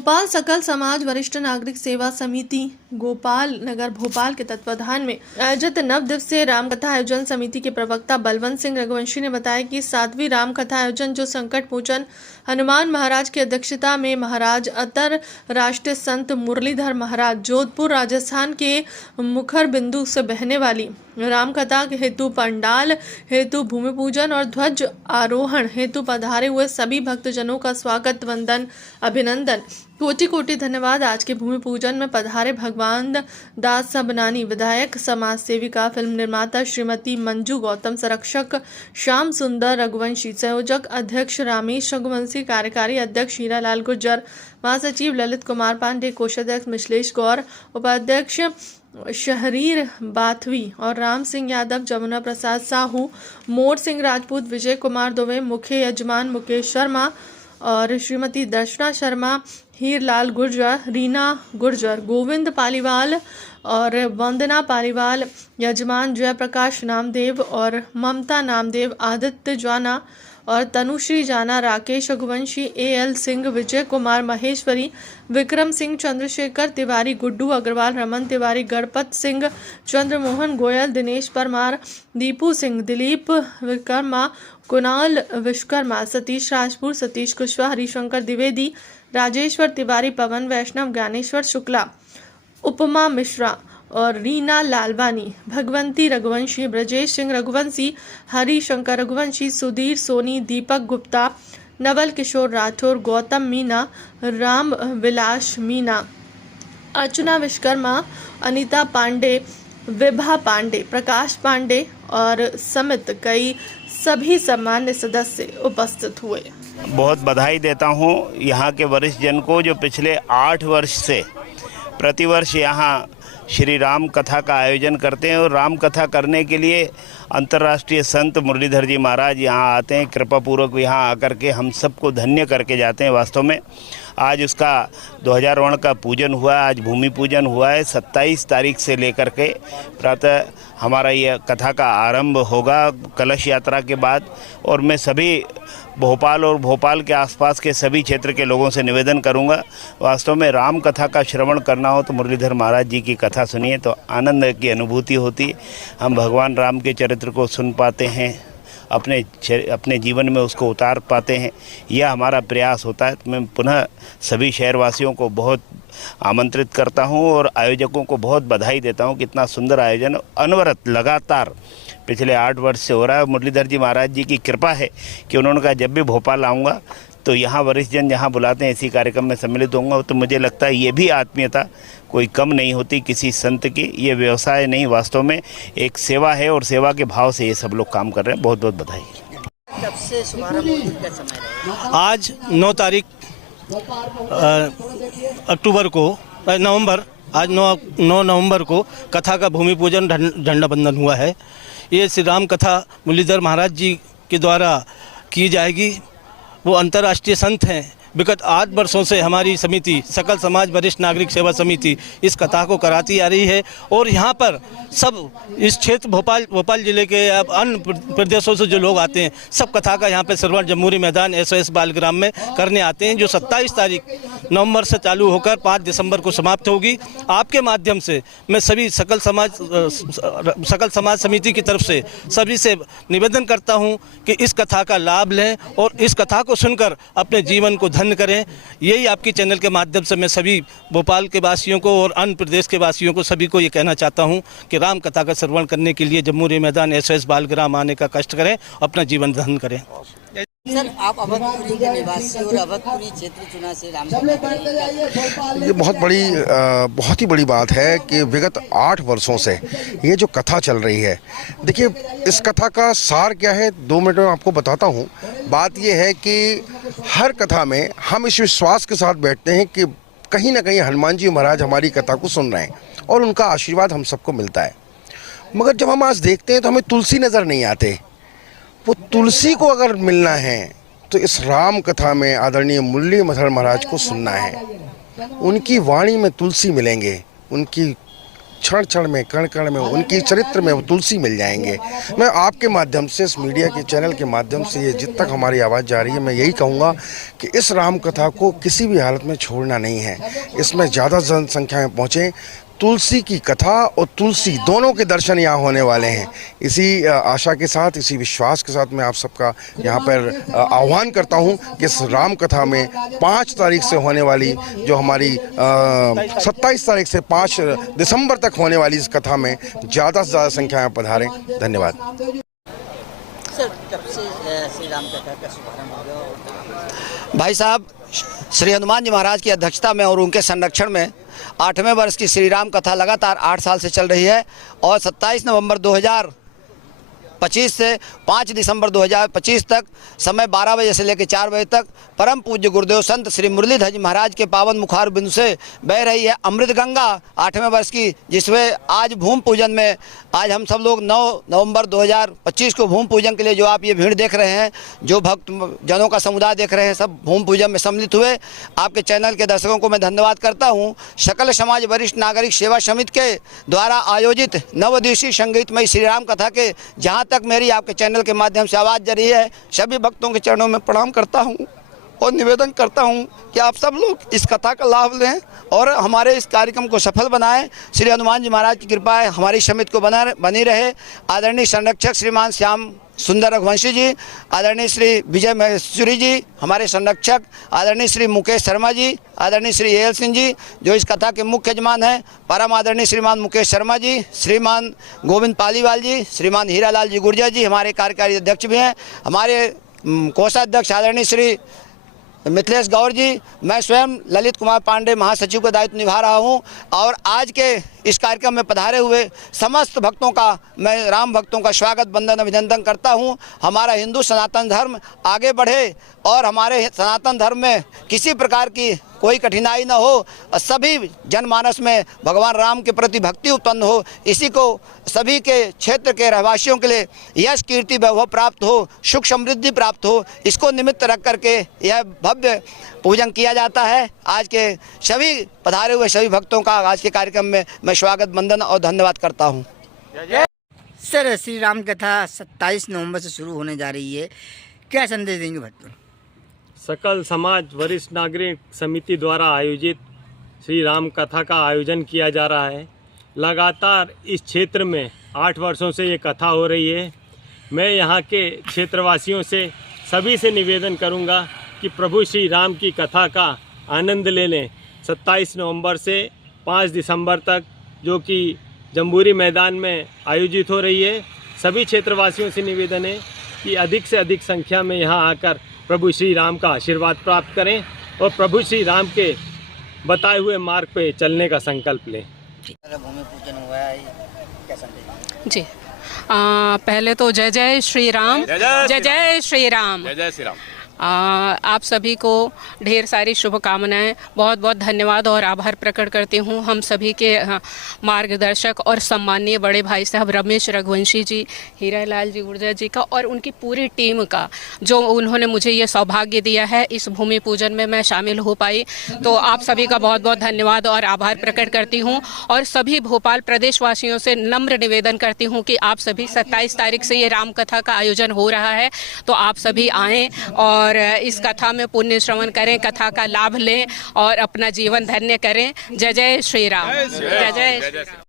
भोपाल सकल समाज वरिष्ठ नागरिक सेवा समिति गोपाल नगर भोपाल के तत्वाधान में आयोजित नव दिवसीय रामकथा आयोजन समिति के प्रवक्ता बलवंत सिंह रघुवंशी ने बताया कि 7वीं रामकथा आयोजन जो संकट मोचन हनुमान महाराज की अध्यक्षता में महाराज अंतरराष्ट्रीय संत मुरलीधर महाराज जोधपुर राजस्थान के मुखर बिंदु से बहने वाली रामकथा हेतु पंडाल हेतु भूमि पूजन और ध्वज आरोहण हेतु पधारे हुए सभी भक्तजनों का स्वागत वंदन अभिनंदन कोटि कोटि धन्यवाद। आज के भूमि पूजन में पधारे भगवान दास सबनानी, विधायक, समाज सेविका, फिल्म निर्माता श्रीमती मंजू गौतम, संरक्षक श्याम सुंदर रघुवंशी, संयोजक अध्यक्ष रामेश रघुवंशी, कार्यकारी अध्यक्ष हीरालाल गुर्जर, महासचिव ललित कुमार पांडे, कोषाध्यक्ष मिश्लेश गौर, उपाध्यक्ष शहरीर बाथवी और राम सिंह यादव, जमुना प्रसाद साहू, मोर सिंह राजपूत, विजय कुमार दुबे, मुख्य यजमान मुकेश शर्मा और श्रीमती दर्शना शर्मा, हीरलाल गुर्जर, रीना गुर्जर, गोविंद पालीवाल और वंदना पालीवाल, यजमान जयप्रकाश नामदेव और ममता नामदेव, आदित्य जाना और तनुश्री जाना, राकेश रघुवंशी, एल सिंह, विजय कुमार महेश्वरी, विक्रम सिंह, चंद्रशेखर तिवारी, गुड्डू अग्रवाल, रमन तिवारी, गणपत सिंह, चंद्रमोहन गोयल, दिनेश परमार, दीपू सिंह, दिलीप विक्रमा, कुणाल विश्वकर्मा, सतीश राजपुर, सतीश कुशवाहा, हरिशंकर द्विवेदी, राजेश्वर तिवारी, पवन वैष्णव, ज्ञानेश्वर शुक्ला, उपमा मिश्रा और रीना लालवानी, भगवंती रघुवंशी, ब्रजेश सिंह रघुवंशी, हरिशंकर रघुवंशी, सुधीर सोनी, दीपक गुप्ता, नवल किशोर राठौर, गौतम मीना, राम विलास मीना, अर्चना विश्वकर्मा, अनीता पांडे, विभा पांडे, प्रकाश पांडे और समेत कई सभी सम्मान्य सदस्य उपस्थित हुए। बहुत बधाई देता हूँ यहाँ के वरिष्ठ जन को जो पिछले 8 वर्ष से प्रतिवर्ष यहाँ श्री राम कथा का आयोजन करते हैं और राम कथा करने के लिए अंतर्राष्ट्रीय संत मुरलीधर जी महाराज यहाँ आते हैं। कृपा पूर्वक यहाँ आकर के हम सबको धन्य करके जाते हैं। वास्तव में आज उसका ध्वजारोहण का पूजन हुआ, आज भूमि पूजन हुआ है। 27 तारीख से लेकर के प्रातः हमारा यह कथा का आरंभ होगा कलश यात्रा के बाद। और मैं सभी भोपाल और भोपाल के आसपास के सभी क्षेत्र के लोगों से निवेदन करूंगा, वास्तव में राम कथा का श्रवण करना हो तो मुरलीधर महाराज जी की कथा सुनिए तो आनंद की अनुभूति होती है। हम भगवान राम के चरित्र को सुन पाते हैं, अपने जीवन में उसको उतार पाते हैं। यह हमारा प्रयास होता है। तो मैं पुनः सभी शहरवासियों को बहुत आमंत्रित करता हूं और आयोजकों को बहुत बधाई देता हूं कि इतना सुंदर आयोजन अनवरत लगातार पिछले 8 वर्ष से हो रहा है। मुरलीधर जी महाराज जी की कृपा है कि उन्होंने कहा जब भी भोपाल आऊँगा तो यहाँ वरिष्ठ जन जहाँ बुलाते हैं इसी कार्यक्रम में सम्मिलित होऊंगा। तो मुझे लगता है ये भी आत्मीयता कोई कम नहीं होती किसी संत की। ये व्यवसाय नहीं, वास्तव में एक सेवा है और सेवा के भाव से ये सब लोग काम कर रहे हैं। बहुत बहुत बधाई। कब से शुभारंभ का समय रहेगा? आज 9 तारीख अक्टूबर को नवंबर आज 9 नवंबर को कथा का भूमि पूजन झंडा बंधन हुआ है। ये श्री राम कथा मुरलीधर महाराज जी के द्वारा की जाएगी। वो अंतर्राष्ट्रीय संत हैं। विगत 8 वर्षों से हमारी समिति सकल समाज वरिष्ठ नागरिक सेवा समिति इस कथा को कराती आ रही है और यहाँ पर सब इस क्षेत्र भोपाल जिले के अन्य प्रदेशों से जो लोग आते हैं सब कथा का यहाँ पे श्रवण जमहूरी मैदान SOS बालग्राम में करने आते हैं, जो 27 तारीख नवंबर से चालू होकर 5 दिसंबर को समाप्त होगी। आपके माध्यम से मैं सभी सकल समाज समिति की तरफ से सभी से निवेदन करता हूँ कि इस कथा का लाभ लें और इस कथा को सुनकर अपने जीवन को धन्य करें। यही आपकी चैनल के माध्यम से मैं सभी भोपाल के वासियों को और अन्य प्रदेश के वासियों को सभी को ये कहना चाहता हूँ कि राम कथा का श्रवण करने के लिए जमहूरी मैदान SOS बालग्राम आने का कष्ट करें, अपना जीवन धन्य करें। सर, आप अवधपुरी के निवासी और अवधपुरी क्षेत्र चुनाव से राम कथा, ये बहुत ही बड़ी बात है कि विगत 8 वर्षों से ये जो कथा चल रही है, देखिए इस कथा का सार क्या है 2 मिनट में आपको बताता हूँ। बात ये है कि हर कथा में हम इस विश्वास के साथ बैठते हैं कि कहीं ना कहीं हनुमान जी महाराज हमारी कथा को सुन रहे हैं और उनका आशीर्वाद हम सबको मिलता है। मगर जब हम आज देखते हैं तो हमें तुलसी नज़र नहीं आते। वो तुलसी को अगर मिलना है तो इस राम कथा में आदरणीय मुरलीधर महाराज को सुनना है। उनकी वाणी में तुलसी मिलेंगे, उनकी क्षण क्षण में, कण कण में, उनकी चरित्र में वो तुलसी मिल जाएंगे। मैं आपके माध्यम से, इस मीडिया के चैनल के माध्यम से, ये जित तक हमारी आवाज़ जा रही है, मैं यही कहूँगा कि इस राम कथा को किसी भी हालत में छोड़ना नहीं है। इसमें ज़्यादा जनसंख्या में पहुँचें। तुलसी की कथा और तुलसी दोनों के दर्शन यहाँ होने वाले हैं। इसी आशा के साथ, इसी विश्वास के साथ मैं आप सबका यहाँ पर आह्वान करता हूँ कि इस राम कथा में 5 तारीख से होने वाली, जो हमारी 27 तारीख से 5 दिसंबर तक होने वाली इस कथा में ज़्यादा से ज़्यादा संख्या में पधारें। धन्यवाद। सर, कब से श्री राम कथा का शुभारंभ होगा? भाई साहब, श्री हनुमान जी महाराज की अध्यक्षता में और उनके संरक्षण में 8वें वर्ष की श्री राम कथा लगातार 8 साल से चल रही है और 27 नवंबर 2025 से 5 दिसंबर 2025 तक समय 12 बजे से लेकर 4 बजे तक परम पूज्य गुरुदेव संत श्री मुरलीधर जी महाराज के पावन मुखार बिंदु से बह रही है अमृत गंगा 8वें वर्ष की, जिसमें आज भूमि पूजन में आज हम सब लोग 9 नवंबर 2025 को भूमि पूजन के लिए जो आप ये भीड़ देख रहे हैं, जो भक्त जनों का समुदाय देख रहे हैं, सब भूमि पूजन में सम्मिलित हुए। आपके चैनल के दर्शकों को मैं धन्यवाद करता हूँ। सकल समाज वरिष्ठ नागरिक सेवा समिति के द्वारा आयोजित 9 दिवसीय संगीतमय श्री राम कथा के जहाँ तक मेरी आपके चैनल के माध्यम से आवाज़ जा रही है, सभी भक्तों के चरणों में प्रणाम करता हूँ और निवेदन करता हूँ कि आप सब लोग इस कथा का लाभ लें और हमारे इस कार्यक्रम को सफल बनाएं। श्री हनुमान जी महाराज की कृपा है हमारी समिति को बनी रहे। आदरणीय संरक्षक श्रीमान श्याम सुंदर रघुवंशी जी, आदरणीय श्री विजय महेश्वरी जी हमारे संरक्षक, आदरणीय श्री मुकेश शर्मा जी, आदरणीय श्री एल सिंह जी जो इस कथा के मुख्य यजमान हैं, परम आदरणीय श्रीमान मुकेश शर्मा जी, श्रीमान गोविंद पालीवाल जी, श्रीमान हीरालाल जी गुर्जर जी हमारे कार्यकारी अध्यक्ष भी हैं, हमारे कोषाध्यक्ष आदरणीय श्री मिथिलेश गौर जी, मैं स्वयं ललित कुमार पांडे महासचिव का दायित्व निभा रहा हूं और आज के इस कार्यक्रम में पधारे हुए समस्त भक्तों का मैं राम भक्तों का स्वागत वंदन अभिनंदन करता हूं। हमारा हिंदू सनातन धर्म आगे बढ़े और हमारे सनातन धर्म में किसी प्रकार की कोई कठिनाई न हो, सभी जनमानस में भगवान राम के प्रति भक्ति उत्पन्न हो, इसी को सभी के क्षेत्र के रहवासियों के लिए यश कीर्ति वैभव प्राप्त हो, सुख समृद्धि प्राप्त हो, इसको निमित्त रख करके यह भव्य पूजन किया जाता है। आज के सभी पधारे हुए सभी भक्तों का आज के कार्यक्रम में मैं स्वागत वंदन और धन्यवाद करता हूँ। सर, श्री राम कथा 27 नवंबर से शुरू होने जा रही है, क्या संदेश देंगे भक्तों? सकल समाज वरिष्ठ नागरिक समिति द्वारा आयोजित श्री राम कथा का आयोजन किया जा रहा है। लगातार इस क्षेत्र में 8 वर्षों से ये कथा हो रही है। मैं यहाँ के क्षेत्रवासियों से सभी से निवेदन करूँगा कि प्रभु श्री राम की कथा का आनंद ले लें। 27 नवंबर से 5 दिसंबर तक जो कि जम्बूरी मैदान में आयोजित हो रही है, सभी क्षेत्रवासियों से निवेदन है कि अधिक से अधिक संख्या में यहाँ आकर प्रभु श्री राम का आशीर्वाद प्राप्त करें और प्रभु श्री राम के बताए हुए मार्ग पे चलने का संकल्प लें। भूमि पूजन हुआ है, क्या संदेश? जी, पहले तो जय जय श्री राम, जय जय श्री राम, जय जय श्री राम। आप सभी को ढेर सारी शुभकामनाएं, बहुत बहुत धन्यवाद और आभार प्रकट करती हूं हम सभी के मार्गदर्शक और सम्माननीय बड़े भाई साहब रमेश रघुवंशी जी, हीरालाल जी गुर्जर जी का और उनकी पूरी टीम का, जो उन्होंने मुझे ये सौभाग्य दिया है इस भूमि पूजन में मैं शामिल हो पाई। तो आप सभी का बहुत बहुत धन्यवाद और आभार प्रकट करती हूँ और सभी भोपाल प्रदेशवासियों से नम्र निवेदन करती हूँ कि आप सभी 27 तारीख से ये राम कथा का आयोजन हो रहा है, तो आप सभी आएँ और इस कथा में पुण्य श्रवण करें, कथा का लाभ लें और अपना जीवन धन्य करें। जय जय श्री राम, जय जय।